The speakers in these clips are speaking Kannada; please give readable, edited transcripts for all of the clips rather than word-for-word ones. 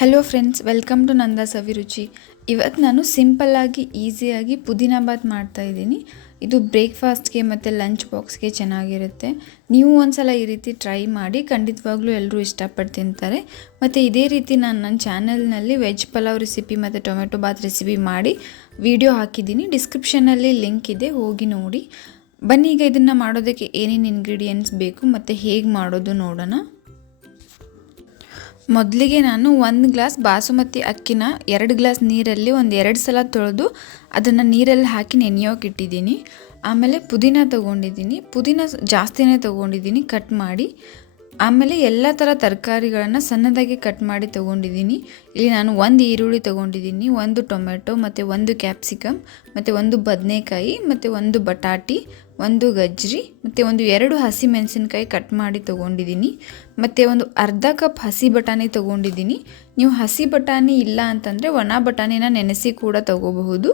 ಹಲೋ ಫ್ರೆಂಡ್ಸ್, ವೆಲ್ಕಮ್ ಟು ನಂದಾಸ್ ಅಭಿರುಚಿ. ಇವತ್ತು ನಾನು ಸಿಂಪಲ್ಲಾಗಿ ಈಸಿಯಾಗಿ ಪುದೀನ ಬಾತ್ ಮಾಡ್ತಾಯಿದ್ದೀನಿ. ಇದು ಬ್ರೇಕ್ಫಾಸ್ಟ್ಗೆ ಮತ್ತು ಲಂಚ್ ಬಾಕ್ಸ್ಗೆ ಚೆನ್ನಾಗಿರುತ್ತೆ. ನೀವು ಒಂದ್ಸಲ ಈ ರೀತಿ ಟ್ರೈ ಮಾಡಿ, ಖಂಡಿತವಾಗ್ಲೂ ಎಲ್ಲರೂ ಇಷ್ಟಪಟ್ಟು ತಿಂತಾರೆ. ಮತ್ತು ಇದೇ ರೀತಿ ನಾನು ನನ್ನ ಚಾನಲ್ನಲ್ಲಿ ವೆಜ್ ಪಲಾವ್ ರೆಸಿಪಿ ಮತ್ತು ಟೊಮೆಟೊ ಬಾತ್ ರೆಸಿಪಿ ಮಾಡಿ ವಿಡಿಯೋ ಹಾಕಿದ್ದೀನಿ. ಡಿಸ್ಕ್ರಿಪ್ಷನಲ್ಲಿ ಲಿಂಕ್ ಇದೆ, ಹೋಗಿ ನೋಡಿ. ಬನ್ನಿ, ಈಗ ಇದನ್ನು ಮಾಡೋದಕ್ಕೆ ಏನೇನು ಇಂಗ್ರೀಡಿಯೆಂಟ್ಸ್ ಬೇಕು ಮತ್ತು ಹೇಗೆ ಮಾಡೋದು ನೋಡೋಣ. ಮೊದಲಿಗೆ ನಾನು 1 ಗ್ಲಾಸ್ ಬಾಸುಮತಿ ಅಕ್ಕಿನ 2 ಗ್ಲಾಸ್ ನೀರಲ್ಲಿ 2 ಸಲ ತೊಳೆದು ಅದನ್ನು ನೀರಲ್ಲಿ ಹಾಕಿ ನೆನೆಯೋಕೆ ಇಟ್ಟಿದ್ದೀನಿ. ಆಮೇಲೆ ಪುದೀನ ತೊಗೊಂಡಿದ್ದೀನಿ. ಪುದೀನ ಜಾಸ್ತಿನೇ ತೊಗೊಂಡಿದ್ದೀನಿ ಕಟ್ ಮಾಡಿ. ಆಮೇಲೆ ಎಲ್ಲ ಥರ ತರಕಾರಿಗಳನ್ನು ಸಣ್ಣದಾಗಿ ಕಟ್ ಮಾಡಿ ತೊಗೊಂಡಿದ್ದೀನಿ. ಇಲ್ಲಿ ನಾನು 1 ಈರುಳ್ಳಿ ತೊಗೊಂಡಿದ್ದೀನಿ, 1 ಟೊಮೆಟೊ ಮತ್ತು 1 ಕ್ಯಾಪ್ಸಿಕಮ್ ಮತ್ತು 1 ಬದನೆಕಾಯಿ ಮತ್ತು 1 ಬಟಾಟಿ, 1 ಗಜ್ಜರಿ ಮತ್ತು 2 ಹಸಿ ಮೆಣಸಿನ್ಕಾಯಿ ಕಟ್ ಮಾಡಿ ತೊಗೊಂಡಿದ್ದೀನಿ. ಮತ್ತು ಅರ್ಧ ಕಪ್ ಹಸಿ ಬಟಾಣಿ ತೊಗೊಂಡಿದ್ದೀನಿ. ನೀವು ಹಸಿ ಬಟಾಣಿ ಇಲ್ಲ ಅಂತಂದರೆ ಒಣ ಬಟಾಣಿನ ನೆನೆಸಿ ಕೂಡ ತೊಗೋಬಹುದು.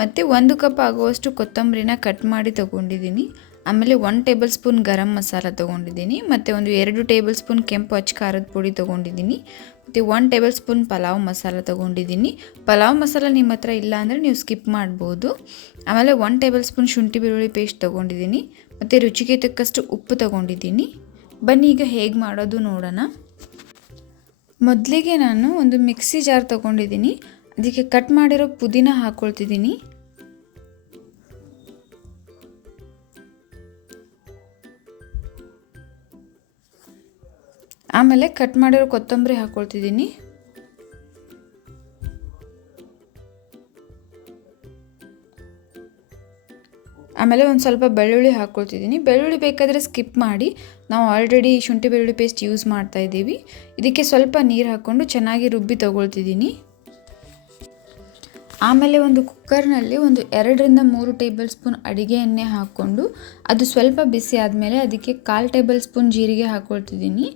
ಮತ್ತು 1 ಕಪ್ ಆಗುವಷ್ಟು ಕೊತ್ತಂಬರಿನ ಕಟ್ ಮಾಡಿ ತೊಗೊಂಡಿದ್ದೀನಿ. ಆಮೇಲೆ 1 ಟೇಬಲ್ ಸ್ಪೂನ್ ಗರಂ ಮಸಾಲ ತೊಗೊಂಡಿದ್ದೀನಿ. ಮತ್ತು 2 ಟೇಬಲ್ ಸ್ಪೂನ್ ಕೆಂಪು ಅಚ್ಚ ಖಾರದ ಪುಡಿ ತೊಗೊಂಡಿದ್ದೀನಿ. ಮತ್ತು 1 ಟೇಬಲ್ ಸ್ಪೂನ್ ಪಲಾವ್ ಮಸಾಲ ತೊಗೊಂಡಿದ್ದೀನಿ. ಪಲಾವ್ ಮಸಾಲ ನಿಮ್ಮ ಹತ್ರ ಇಲ್ಲ ಅಂದರೆ ನೀವು ಸ್ಕಿಪ್ ಮಾಡ್ಬೋದು. ಆಮೇಲೆ 1 ಟೇಬಲ್ ಸ್ಪೂನ್ ಶುಂಠಿ ಬೆಳ್ಳುಳ್ಳಿ ಪೇಸ್ಟ್ ತೊಗೊಂಡಿದ್ದೀನಿ. ಮತ್ತು ರುಚಿಗೆ ತಕ್ಕಷ್ಟು ಉಪ್ಪು ತೊಗೊಂಡಿದ್ದೀನಿ. ಬನ್ನಿ ಈಗ ಹೇಗೆ ಮಾಡೋದು ನೋಡೋಣ. ಮೊದಲಿಗೆ ನಾನು ಒಂದು ಮಿಕ್ಸಿ ಜಾರ್ ತೊಗೊಂಡಿದ್ದೀನಿ. ಅದಕ್ಕೆ ಕಟ್ ಮಾಡಿರೋ ಪುದೀನ ಹಾಕ್ಕೊಳ್ತಿದ್ದೀನಿ. ಆಮೇಲೆ ಕಟ್ ಮಾಡಿರೋ ಕೊತ್ತಂಬರಿ ಹಾಕ್ಕೊಳ್ತಿದ್ದೀನಿ. ಆಮೇಲೆ ಒಂದು ಸ್ವಲ್ಪ ಬೆಳ್ಳುಳ್ಳಿ ಹಾಕ್ಕೊಳ್ತಿದ್ದೀನಿ. ಬೆಳ್ಳುಳ್ಳಿ ಬೇಕಾದರೆ ಸ್ಕಿಪ್ ಮಾಡಿ, ನಾವು ಆಲ್ರೆಡಿ ಶುಂಠಿ ಬೆಳ್ಳುಳ್ಳಿ ಪೇಸ್ಟ್ ಯೂಸ್ ಮಾಡ್ತಾ ಇದ್ದೀವಿ. ಇದಕ್ಕೆ ಸ್ವಲ್ಪ ನೀರು ಹಾಕ್ಕೊಂಡು ಚೆನ್ನಾಗಿ ರುಬ್ಬಿ ತೊಗೊಳ್ತಿದ್ದೀನಿ. ಆಮೇಲೆ ಒಂದು ಕುಕ್ಕರ್ನಲ್ಲಿ 2ರಿಂದ 3 ಟೇಬಲ್ ಸ್ಪೂನ್ ಅಡುಗೆ ಎಣ್ಣೆ ಹಾಕ್ಕೊಂಡು ಅದು ಸ್ವಲ್ಪ ಬಿಸಿ ಆದಮೇಲೆ ಅದಕ್ಕೆ 1/4 ಟೇಬಲ್ ಸ್ಪೂನ್ ಜೀರಿಗೆ ಹಾಕ್ಕೊಳ್ತಿದ್ದೀನಿ.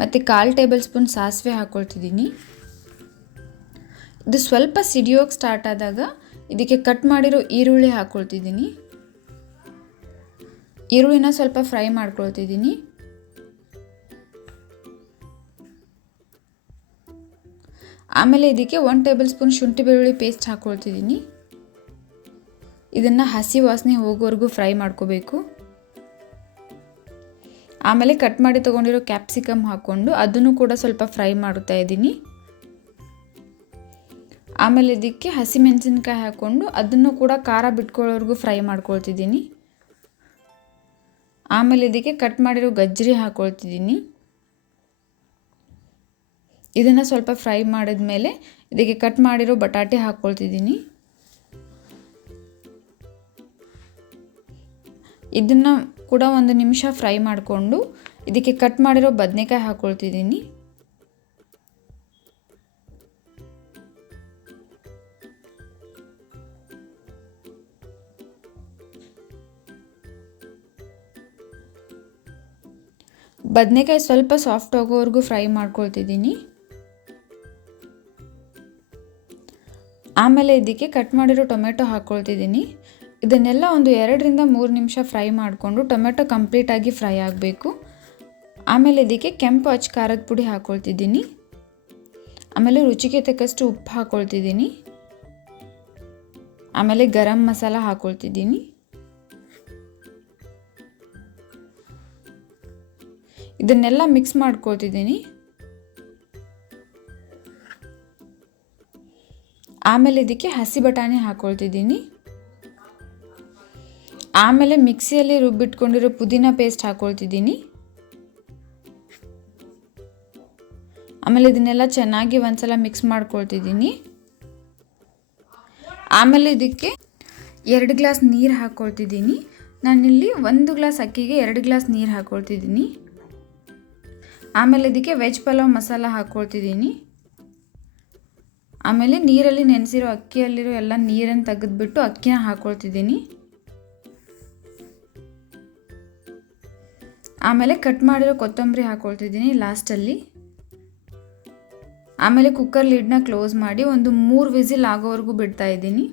ಮತ್ತು 1/4 ಟೇಬಲ್ ಸ್ಪೂನ್ ಸಾಸಿವೆ ಹಾಕ್ಕೊಳ್ತಿದ್ದೀನಿ. ಇದು ಸ್ವಲ್ಪ ಸಿಡಿಯೋಕ್ಕೆ ಸ್ಟಾರ್ಟ್ ಆದಾಗ ಇದಕ್ಕೆ ಕಟ್ ಮಾಡಿರೋ ಈರುಳ್ಳಿ ಹಾಕ್ಕೊಳ್ತಿದ್ದೀನಿ. ಈರುಳ್ಳಿನ ಸ್ವಲ್ಪ ಫ್ರೈ ಮಾಡ್ಕೊಳ್ತಿದ್ದೀನಿ. ಆಮೇಲೆ ಇದಕ್ಕೆ 1 ಟೇಬಲ್ ಸ್ಪೂನ್ ಶುಂಠಿ ಬೆಳ್ಳುಳ್ಳಿ ಪೇಸ್ಟ್ ಹಾಕ್ಕೊಳ್ತಿದ್ದೀನಿ. ಇದನ್ನು ಹಸಿ ವಾಸನೆ ಹೋಗೋವರೆಗೂ ಫ್ರೈ ಮಾಡ್ಕೋಬೇಕು. ಆಮೇಲೆ ಕಟ್ ಮಾಡಿ ತೊಗೊಂಡಿರೋ ಕ್ಯಾಪ್ಸಿಕಮ್ ಹಾಕ್ಕೊಂಡು ಅದನ್ನು ಕೂಡ ಸ್ವಲ್ಪ ಫ್ರೈ ಮಾಡ್ತಾ ಇದ್ದೀನಿ. ಆಮೇಲೆ ಇದಕ್ಕೆ ಹಸಿ ಮೆಣಸಿನ್ಕಾಯಿ ಹಾಕ್ಕೊಂಡು ಅದನ್ನು ಕೂಡ ಖಾರ ಬಿಟ್ಕೊಳ್ಳೋವರೆಗೂ ಫ್ರೈ ಮಾಡ್ಕೊಳ್ತಿದ್ದೀನಿ. ಆಮೇಲೆ ಇದಕ್ಕೆ ಕಟ್ ಮಾಡಿರೋ ಗಜ್ಜರಿ ಹಾಕ್ಕೊಳ್ತಿದ್ದೀನಿ. ಇದನ್ನು ಸ್ವಲ್ಪ ಫ್ರೈ ಮಾಡಿದ್ಮೇಲೆ ಇದಕ್ಕೆ ಕಟ್ ಮಾಡಿರೋ ಬಟಾಟೆ ಹಾಕ್ಕೊಳ್ತಿದ್ದೀನಿ. ಇದನ್ನು ಕೂಡ 1 ನಿಮಿಷ ಫ್ರೈ ಮಾಡಿಕೊಂಡು ಇದಕ್ಕೆ ಕಟ್ ಮಾಡಿರೋ ಬದನೆಕಾಯಿ ಹಾಕ್ಕೊಳ್ತಿದ್ದೀನಿ. ಬದನೆಕಾಯಿ ಸ್ವಲ್ಪ ಸಾಫ್ಟ್ ಆಗೋವರೆಗೂ ಫ್ರೈ ಮಾಡ್ಕೊಳ್ತಿದ್ದೀನಿ. ಆಮೇಲೆ ಇದಕ್ಕೆ ಕಟ್ ಮಾಡಿರೋ ಟೊಮೆಟೊ ಹಾಕ್ಕೊಳ್ತಿದ್ದೀನಿ. ಇದನ್ನೆಲ್ಲ 2ರಿಂದ 3 ನಿಮಿಷ ಫ್ರೈ ಮಾಡಿಕೊಂಡು ಟೊಮೆಟೊ ಕಂಪ್ಲೀಟಾಗಿ ಫ್ರೈ ಆಗಬೇಕು. ಆಮೇಲೆ ಇದಕ್ಕೆ ಕೆಂಪು ಅಚ್ಚ ಖಾರದ ಪುಡಿ ಹಾಕ್ಕೊಳ್ತಿದ್ದೀನಿ. ಆಮೇಲೆ ರುಚಿಗೆ ತಕ್ಕಷ್ಟು ಉಪ್ಪು ಹಾಕ್ಕೊಳ್ತಿದ್ದೀನಿ. ಆಮೇಲೆ ಗರಂ ಮಸಾಲ ಹಾಕ್ಕೊಳ್ತಿದ್ದೀನಿ. ಇದನ್ನೆಲ್ಲ ಮಿಕ್ಸ್ ಮಾಡ್ಕೊಳ್ತಿದ್ದೀನಿ. ಆಮೇಲೆ ಇದಕ್ಕೆ ಹಸಿ ಬಟಾಣಿ ಹಾಕ್ಕೊಳ್ತಿದ್ದೀನಿ. ಆಮೇಲೆ ಮಿಕ್ಸಿಯಲ್ಲಿ ರುಬ್ಬಿಟ್ಕೊಂಡಿರೋ ಪುದೀನ ಪೇಸ್ಟ್ ಹಾಕ್ಕೊಳ್ತಿದ್ದೀನಿ. ಆಮೇಲೆ ಇದನ್ನೆಲ್ಲ ಚೆನ್ನಾಗಿ ಒಂದ್ಸಲ ಮಿಕ್ಸ್ ಮಾಡ್ಕೊಳ್ತಿದ್ದೀನಿ. ಆಮೇಲೆ ಇದಕ್ಕೆ 2 ಗ್ಲಾಸ್ ನೀರು ಹಾಕ್ಕೊಳ್ತಿದ್ದೀನಿ. ನಾನಿಲ್ಲಿ 1 ಗ್ಲಾಸ್ ಅಕ್ಕಿಗೆ 2 ಗ್ಲಾಸ್ ನೀರು ಹಾಕ್ಕೊಳ್ತಿದ್ದೀನಿ. ಆಮೇಲೆ ಇದಕ್ಕೆ ವೆಜ್ ಪಲಾವ್ ಮಸಾಲ ಹಾಕ್ಕೊಳ್ತಿದ್ದೀನಿ. ಆಮೇಲೆ ನೀರಲ್ಲಿ ನೆನೆಸಿರೋ ಅಕ್ಕಿಯಲ್ಲಿರೋ ಎಲ್ಲ ನೀರನ್ನು ತೆಗೆದುಬಿಟ್ಟು ಅಕ್ಕಿನ ಹಾಕ್ಕೊಳ್ತಿದ್ದೀನಿ. ಆಮೇಲೆ ಕಟ್ ಮಾಡಿರೋ ಕೊತ್ತಂಬರಿ ಹಾಕ್ಕೊಳ್ತಿದ್ದೀನಿ ಲಾಸ್ಟಲ್ಲಿ. ಆಮೇಲೆ ಕುಕ್ಕರ್ ಲಿಡ್ನ ಕ್ಲೋಸ್ ಮಾಡಿ 3 ವಿಸಿಲ್ ಆಗೋವರೆಗೂ ಬಿಡ್ತಾ ಇದ್ದೀನಿ.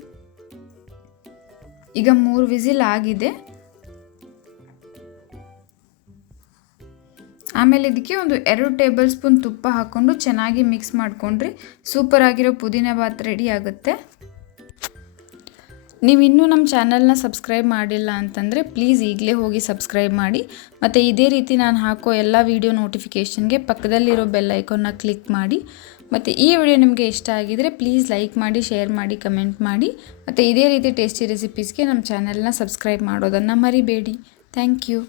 ಈಗ 3 ವಿಸಿಲ್ ಆಗಿದೆ. ಆಮೇಲೆ ಇದಕ್ಕೆ ಒಂದು 2 ಟೇಬಲ್ ಸ್ಪೂನ್ ತುಪ್ಪ ಹಾಕ್ಕೊಂಡು ಚೆನ್ನಾಗಿ ಮಿಕ್ಸ್ ಮಾಡಿಕೊಂಡ್ರೆ ಸೂಪರ್ ಆಗಿರೋ ಪುದೀನ ಬಾತ್ ರೆಡಿ ಆಗುತ್ತೆ. ನೀವು ಇನ್ನೂ ನಮ್ಮ ಚಾನಲ್ನ ಸಬ್ಸ್ಕ್ರೈಬ್ ಮಾಡಿಲ್ಲ ಅಂತಂದರೆ ಪ್ಲೀಸ್ ಈಗಲೇ ಹೋಗಿ ಸಬ್ಸ್ಕ್ರೈಬ್ ಮಾಡಿ. ಮತ್ತು ಇದೇ ರೀತಿ ನಾನು ಹಾಕೋ ಎಲ್ಲ ವೀಡಿಯೋ ನೋಟಿಫಿಕೇಷನ್ಗೆ ಪಕ್ಕದಲ್ಲಿರೋ ಬೆಲ್ ಐಕಾನ್ನ ಕ್ಲಿಕ್ ಮಾಡಿ. ಮತ್ತು ಈ ವಿಡಿಯೋ ನಿಮಗೆ ಇಷ್ಟ ಆಗಿದರೆ ಪ್ಲೀಸ್ ಲೈಕ್ ಮಾಡಿ, ಶೇರ್ ಮಾಡಿ, ಕಮೆಂಟ್ ಮಾಡಿ. ಮತ್ತು ಇದೇ ರೀತಿ ಟೇಸ್ಟಿ ರೆಸಿಪೀಸ್ಗೆ ನಮ್ಮ ಚಾನಲ್ನ ಸಬ್ಸ್ಕ್ರೈಬ್ ಮಾಡೋದನ್ನು ಮರಿಬೇಡಿ. Thank you.